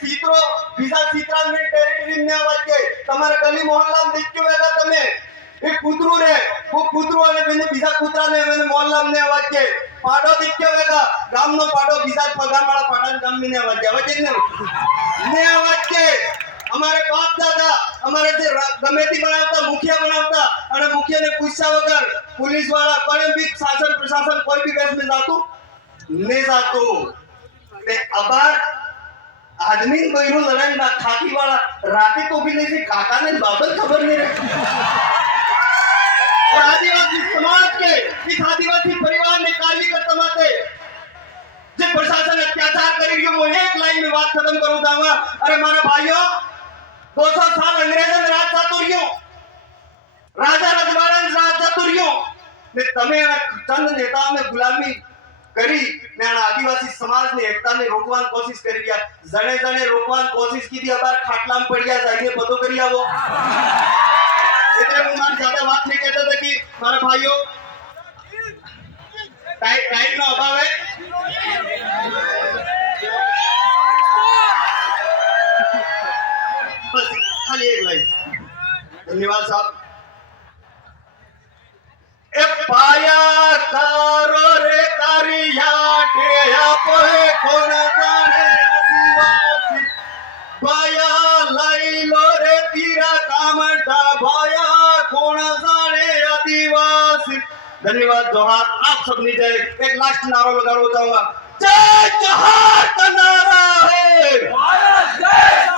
सीत्रो बीजा सीत्रा में टेरिटरी में आवाज के તમારે ગલી મોહલ્લામાં દીખ્યો વેગા તમે એક કૂતરું રે वो કૂતરું અને બેને બીજા કૂતરાને મેને મોહલ્લામાં ને આવાજ કે પાડો દીખ્યો વેગા ગામનો પાડો બીજા પગારવાળા પાડાને ગામની ને આવાજ આવે છે ને આવાજ કે हमारे बाप दादा हमारे से गमेती बनावता मुखिया बनावता અને મુખિયાને પૂછ્યા વગર પોલીસ વાળા કોઈ भी शासन प्रशासन कोई भी केस में जातो नहीं जातो ते अबार आदमी बहिरो लड़ाई ना खाकी वाला राते तो भी नहीं काका ने बाबत खबर नहीं रखी और आदिवासी समाज के इस आदिवासी परिवार ने कार्यकर्ता माते जो प्रशासन अत्याचार करी रही वो एक लाइन में बात खत्म करूं जाऊंगा अरे मारा भाइयों 200 साल अंग्रेजन राज चातुर्यो राजा रजवाड़ा राज चातुर्यो ने तमे चंद नेता में गुलामी करी ने आदिवासी समाज ने एकता ने रोकवान कोशिश करी गया जने जने रोकवान कोशिश की थी अबार खाटलाम पड़ गया जाइए पतो करी आवो इतने मुमान ज्यादा बात नहीं कहते थे कि मारा भाइयों टाइम नो अभाव है बस खाली एक लाइन धन्यवाद साहब ए पाया तारो रे कारिया के आपे कोण जाने आदिवासी पाया लाइलो रे तीरा कामटा भाया कोण जाने आदिवासी धन्यवाद जोहार आप सबनी जय एक लास्ट नारा लगाना चाहूंगा जय जोहार का नारा है भारत जय